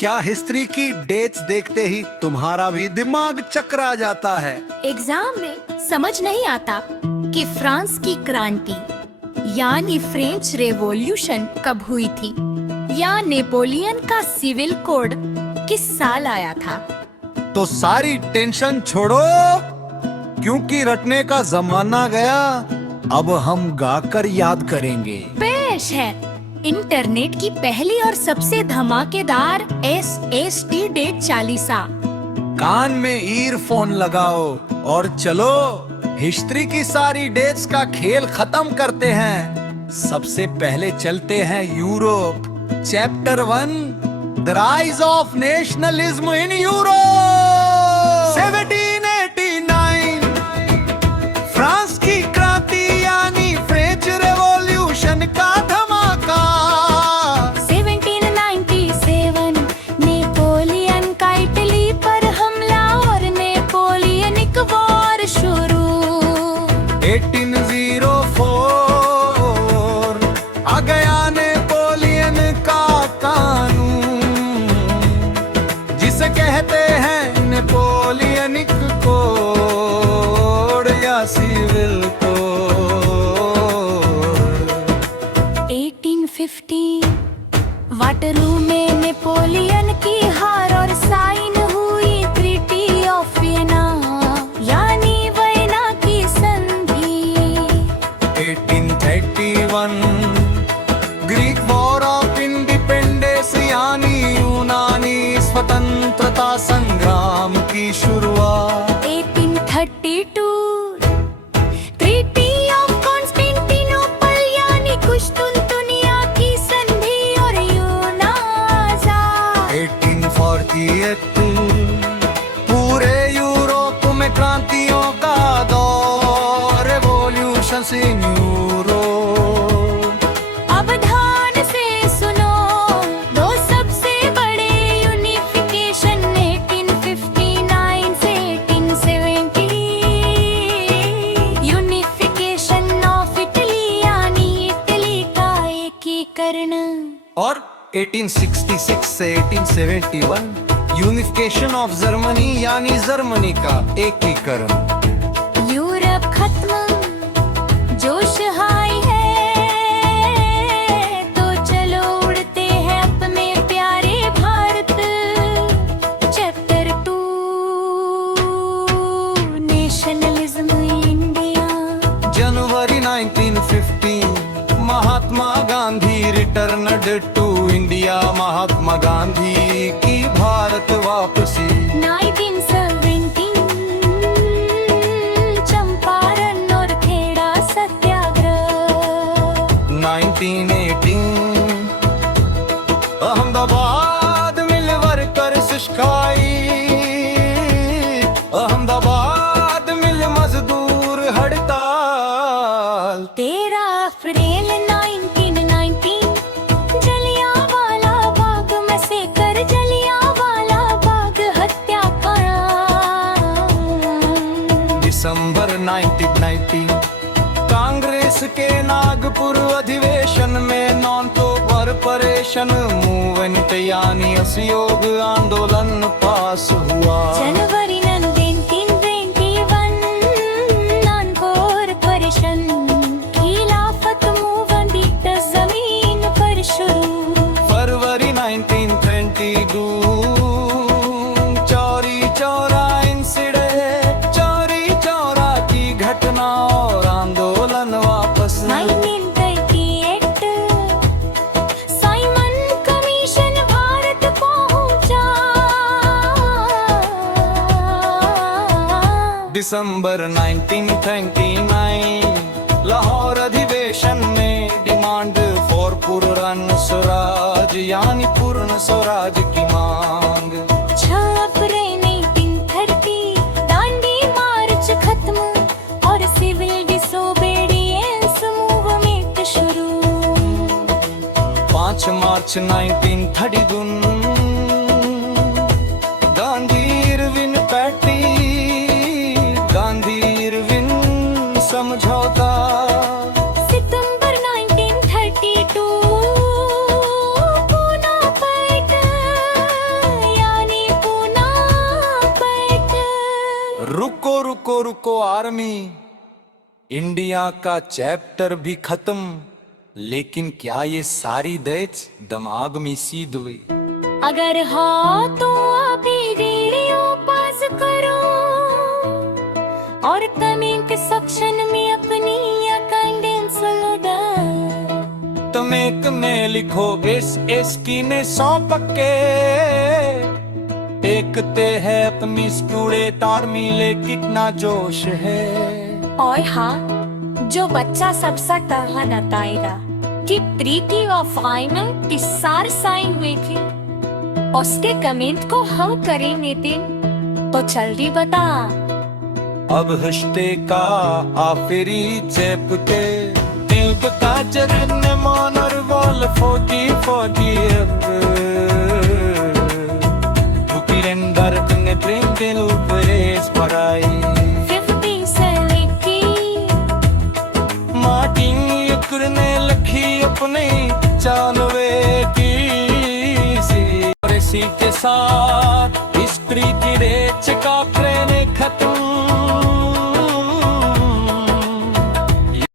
क्या हिस्ट्री की डेट्स देखते ही तुम्हारा भी दिमाग चकरा जाता है? एग्जाम में समझ नहीं आता कि फ्रांस की क्रांति यानी फ्रेंच रेवोल्यूशन कब हुई थी या नेपोलियन का सिविल कोड किस साल आया था। तो सारी टेंशन छोड़ो, क्योंकि रटने का जमाना गया। अब हम गाकर याद करेंगे। पेश है इंटरनेट की पहली और सबसे धमाकेदार SST डेट चालीसा। कान में ईयरफोन लगाओ और चलो हिस्ट्री की सारी डेट्स का खेल खत्म करते हैं। सबसे पहले चलते हैं Europe. Chapter 1, the rise of nationalism in Europe. 1789 France की क्रांति यानी फ्रेंच रेवोल्यूशन का धमाका। 1797 नेपोलियन का इटली पर हमला और नेपोलियनिक वॉर शुरू। 1804 आ गया नेपोलियन का कानून, जिसे कहते हैं नेपोलियनिक कोड या सिविल कोड। 1850 वाटरलू में नेपोलियन की हार और साइन हुई ट्रीटी ऑफ वियना यानी वियना की संधि। 1831 ग्रीक वॉर ऑफ इंडिपेंडेंस यानी यूनानी स्वतंत्रता संग्राम की शुरुआत। 1832 ट्रीटी ऑफ कॉन्स्टेंटिनोपल यानी कुश्तुनतुनिया की संधि और यूनाजा। 1848 पूरे यूरोप में क्रांतियों का दौर, रेवोल्यूशन इन यूरोप। अब ध्यान से सुनो दो सबसे बड़े यूनिफिकेशन 1859 से 1870। यूनिफिकेशन ऑफ इटली यानी इटली का एकीकरण। और 1866 से 1871 यूनिफिकेशन ऑफ जर्मनी यानी जर्मनी का एकीकरण। यूरोप खत्म, जोश हाई है, तो चलो उड़ते हैं अपने प्यारे Bharat. Chapter 2 nationalism India. January 1915 Mahatma Gandhi returned to India. Mahatma Gandhi की भारत वापसी। 1917 चंपारण और खेड़ा सत्याग्रह। 1918 अहमदाबाद मिल वर्कर शुष्काई। अहमदाबाद मिल मजदूर हड़ताल। 13 अप्रैल 1919 जलियांवाला बाग मसेकर जलियांवाला बाग हत्याकांड। दिसंबर 1919 कांग्रेस के नागपुर अधिवेशन में नॉन कॉरपोरेशन मूवमेंट यानी असहयोग आंदोलन पास हुआ। जनवरी 1921 नॉन कॉरपोरेशन खिलाफत मूवमेंट जमीन पर शुरू। फरवरी 1922 चौरी चौरा इंसिडेंट, चौरी चौरा की घटना और आंदोलन वापस। 1938 साइमन कमीशन भारत पहुंचा। दिसंबर 1929 लाहौर अधिवेशन में डिमांड फॉर पूर्ण स्वराज यानी पूर्ण स्वराज की मांग। 6 अप्रैल 1930 दांडी मार्च खत्म और सिविल डिसोबीडियंस मूवमेंट शुरू। 5 मार्च 1932 Gandhi Irwin pact, Gandhi Irwin समझौता। सितंबर 1932 पूना पैक्ट आर्मी। इंडिया का चैप्टर भी खत्म, लेकिन क्या ये सारी डेट्स दिमाग में सीध हुई? अगर हाँ तो अभी वीडियो पॉज करो और कमेंट सेक्शन में अपनी अटेंडेंस लगा। तुम एक में लिखो एस की ने 100 पक्के, देखते हैं अपनी स्टूडेंट आर्मी ले कितना जोश है। और हाँ, जो बच्चा सबसे कहा बताएगा कि ट्रीटी ऑफ आइमन सार साइन हुई थी, उसके कमेंट को हम करेंगे थे, तो जल्दी बता। अब रिश्ते का आखिरी चैप्टर, दिल का जगन मानर वाल 40 बुकिरेंदर तंगे प्रेम दिल परेस पराई 50 से लेके मार्टिन करने लखी अपने 94 की सी। और इसी के साथ हिस्ट्री की रेच का ट्रेन खत्म